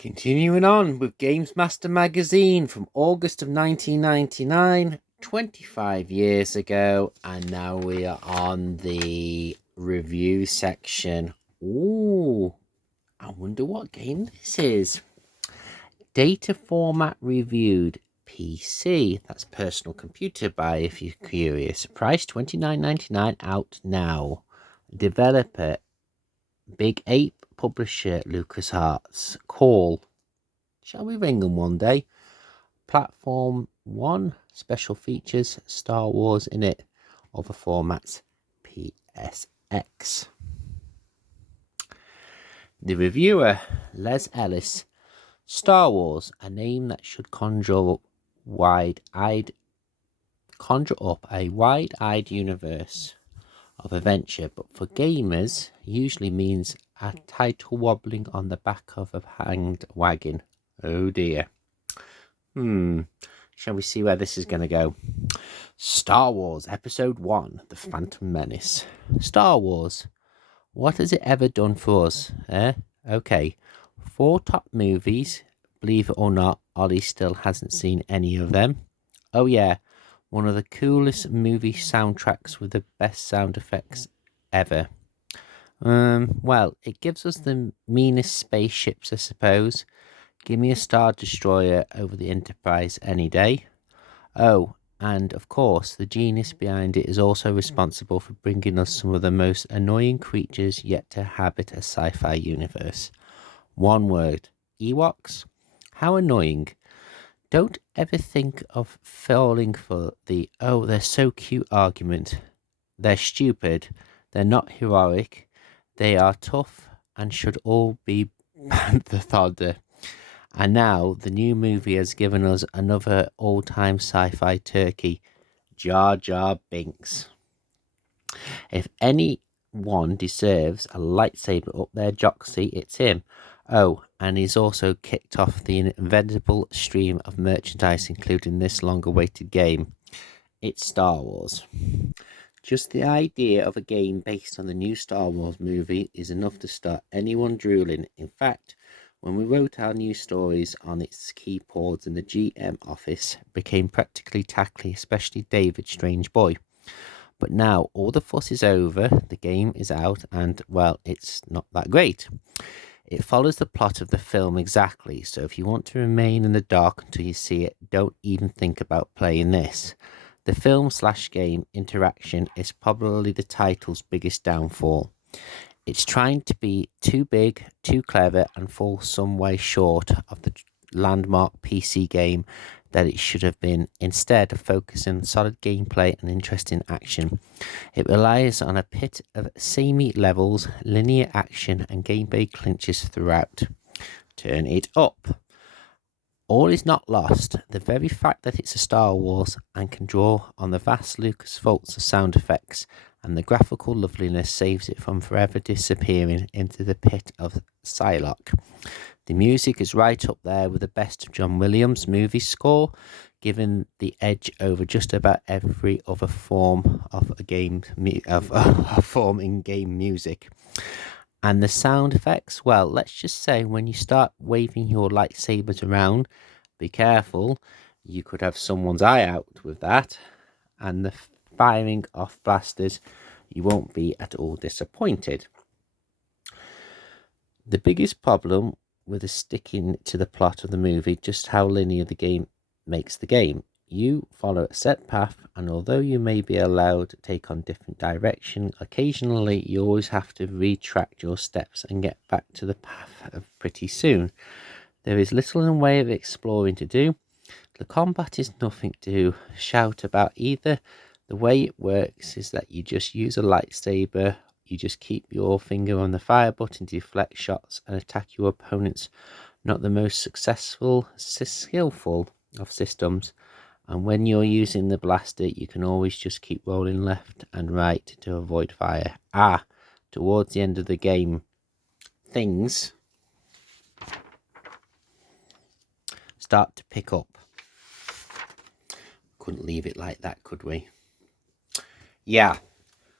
Continuing on with Gamesmaster magazine from August of 1999, 25 years ago, and now we are on the review section. Ooh, I wonder what game this is. Data format reviewed PC. That's personal computer buy if you're curious. Price $29.99, out now. Developer Big Ape. Publisher LucasArts. Call. Shall we ring them one day? Platform 1. Special features. Star Wars in it. Other formats. PSX. The reviewer, Les Ellis. Star Wars, a name that should conjure up a wide-eyed universe of adventure, but for gamers usually means a title wobbling on the back of a hanged wagon. Oh dear. Shall we see where this is going to go? Star Wars Episode 1, The Phantom Menace. Star Wars, what has it ever done for us? Okay, 4 top movies. Believe it or not, Ollie still hasn't seen any of them. Oh yeah, one of the coolest movie soundtracks with the best sound effects ever. Well, it gives us the meanest spaceships, I suppose. Give me a Star Destroyer over the Enterprise any day. Oh, and of course, the genius behind it is also responsible for bringing us some of the most annoying creatures yet to inhabit a sci-fi universe. One word, Ewoks. How annoying. Don't ever think of falling for the, oh, they're so cute argument. They're stupid. They're not heroic. They are tough and should all be the fodder. And now the new movie has given us another all-time sci-fi turkey, Jar Jar Binks. If anyone deserves a lightsaber up their jockey, it's him. Oh, and he's also kicked off the inevitable stream of merchandise, including this long-awaited game. It's Star Wars. Just the idea of a game based on the new Star Wars movie is enough to start anyone drooling. In fact, when we wrote our news stories on its keyboards in the GM office, it became practically tackly, especially David Strangeboy. But now all the fuss is over, the game is out, and, well, it's not that great. It follows the plot of the film exactly, so if you want to remain in the dark until you see it, don't even think about playing this. The film/game interaction is probably the title's biggest downfall. It's trying to be too big, too clever, and falls some way short of the landmark PC game that it should have been, instead of focusing on solid gameplay and interesting action. It relies on a pit of samey levels, linear action, and gameplay clinches throughout. Turn it up. All is not lost. The very fact that it's a Star Wars and can draw on the vast Lucas vaults of sound effects and the graphical loveliness saves it from forever disappearing into the pit of Psylocke. The music is right up there with the best of John Williams' movie score, giving the edge over just about every other form of form in game music. And the sound effects, well, let's just say when you start waving your lightsabers around, be careful, you could have someone's eye out with that. And the firing off blasters, you won't be at all disappointed. The biggest problem with sticking to the plot of the movie, just how linear the game makes the game. You follow a set path, and although you may be allowed to take on different direction, occasionally you always have to retract your steps and get back to the path pretty soon. There is little in the way of exploring to do. The combat is nothing to shout about either. The way it works is that you just use a lightsaber, you just keep your finger on the fire button to deflect shots and attack your opponents. Not the most skillful of systems. And when you're using the blaster, you can always just keep rolling left and right to avoid fire. Towards the end of the game, things start to pick up. Couldn't leave it like that, could we? Yeah,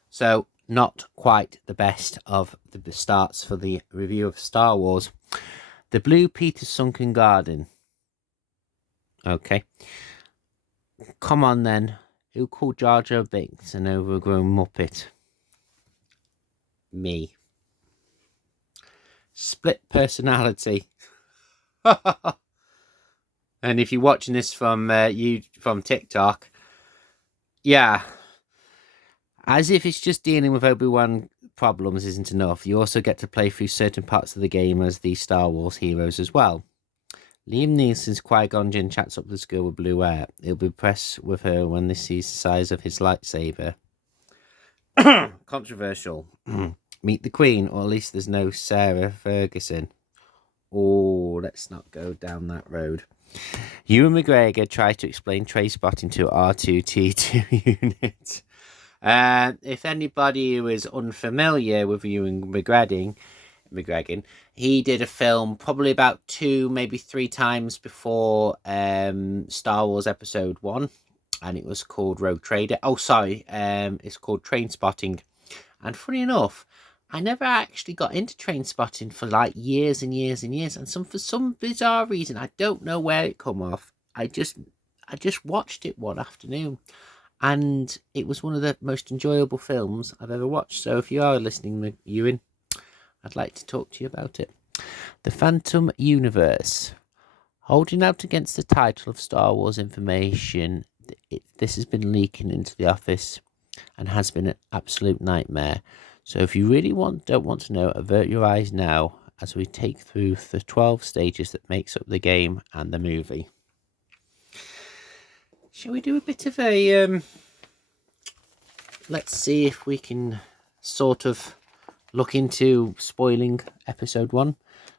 so not quite the best of the starts for the review of Star Wars. The Blue Peter's Sunken Garden. Okay. Come on then. Who called Jar Jar Binks an overgrown muppet? Me. Split personality. And if you're watching this from TikTok, yeah, as if it's just dealing with Obi-Wan problems isn't enough, you also get to play through certain parts of the game as the Star Wars heroes as well. Liam Neeson's Qui-Gon Jinn chats up this girl with blue hair. He'll be impressed with her when they see the size of his lightsaber. Controversial. Meet the Queen, or at least there's no Sarah Ferguson. Oh, let's not go down that road. Ewan McGregor tried to explain trace spotting to R2-D2 unit. If anybody who is unfamiliar with Ewan McGregor, he did a film probably about 2, maybe 3 times before Star Wars Episode 1, and it was called Rogue Trader. Oh, sorry, it's called Train Spotting. And funny enough, I never actually got into train spotting for like years and years and years, and for some bizarre reason, I don't know where it come off. I just watched it one afternoon, and it was one of the most enjoyable films I've ever watched. So if you are listening, Ewan, I'd like to talk to you about it. The Phantom Universe. Holding out against the title of Star Wars information, this has been leaking into the office and has been an absolute nightmare. So if you really don't want to know, avert your eyes now as we take through the 12 stages that makes up the game and the movie. Shall we do a bit of a... let's see if we can sort of look into spoiling Episode 1.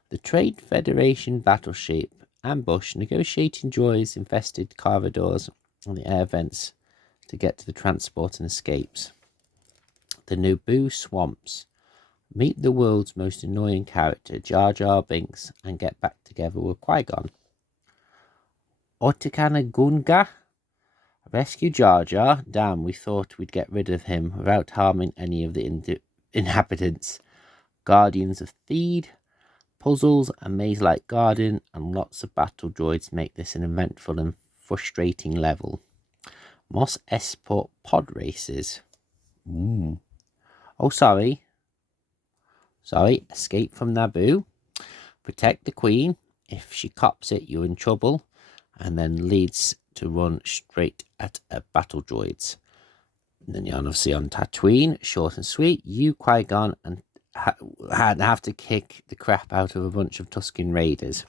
The Trade Federation battleship ambush, negotiating droids infested corridors on the air vents to get to the transport and escapes. The Naboo swamps. Meet the world's most annoying character, Jar Jar Binks, and get back together with Qui-Gon. Otakana Gunga. Rescue Jar Jar. Damn, we thought we'd get rid of him without harming any of the inhabitants. Guardians of Theed. Puzzles, a maze-like garden, and lots of battle droids make this an eventful and frustrating level. Mos Espa pod races. Oh, sorry. Escape from Naboo. Protect the Queen. If she cops it, you're in trouble. And then leads to run straight at battle droids. And then you're obviously on Tatooine. Short and sweet. You, Qui-Gon, and have to kick the crap out of a bunch of Tusken Raiders.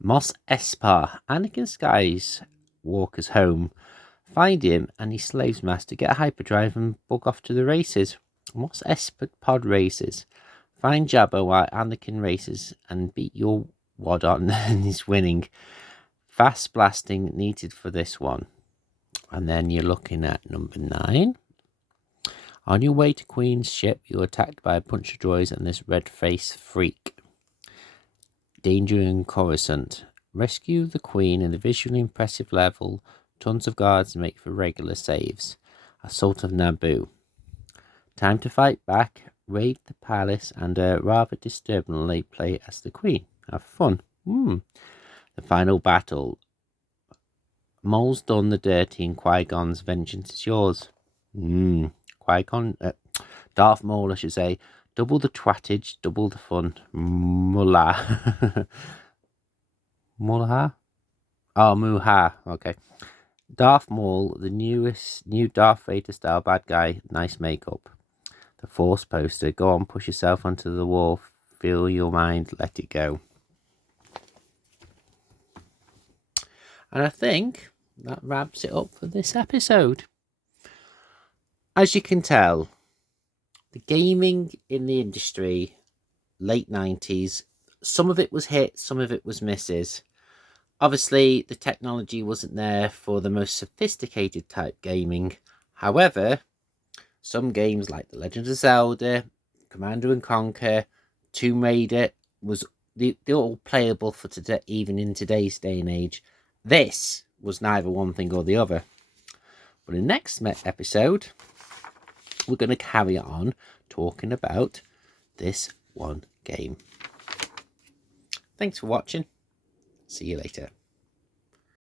Mos Espa. Anakin Skywalker's home. Find him and his slaves master. Get a hyperdrive and bug off to the races. Mos Espa pod races. Find Jabba while Anakin races and beat your wad on and he's winning. Fast blasting needed for this one. And then you're looking at number 9. On your way to Queen's ship, you're attacked by a bunch of droids and this red-faced freak. Danger in Coruscant. Rescue the Queen in a visually impressive level. Tons of guards make for regular saves. Assault of Naboo. Time to fight back. Raid the palace and rather disturbingly play as the Queen. Have fun. The final battle. Maul's done the dirty and Qui-Gon's vengeance is yours. Qui-Gon, Darth Maul, I should say. Double the twattage, double the fun. Mullah. Mullah? Oh, Muha. Okay. Darth Maul, the new Darth Vader style bad guy. Nice makeup. The Force poster. Go on, push yourself onto the wall. Feel your mind, let it go. And I think that wraps it up for this episode. As you can tell, the gaming in the industry, late 90s, some of it was hits, some of it was misses. Obviously, the technology wasn't there for the most sophisticated type gaming. However, some games like The Legend of Zelda, Commander & Conquer, Tomb Raider, they're all playable for today, even in today's day and age. This was neither one thing or the other. But in the next episode, we're going to carry on talking about this one game. Thanks for watching. See you later.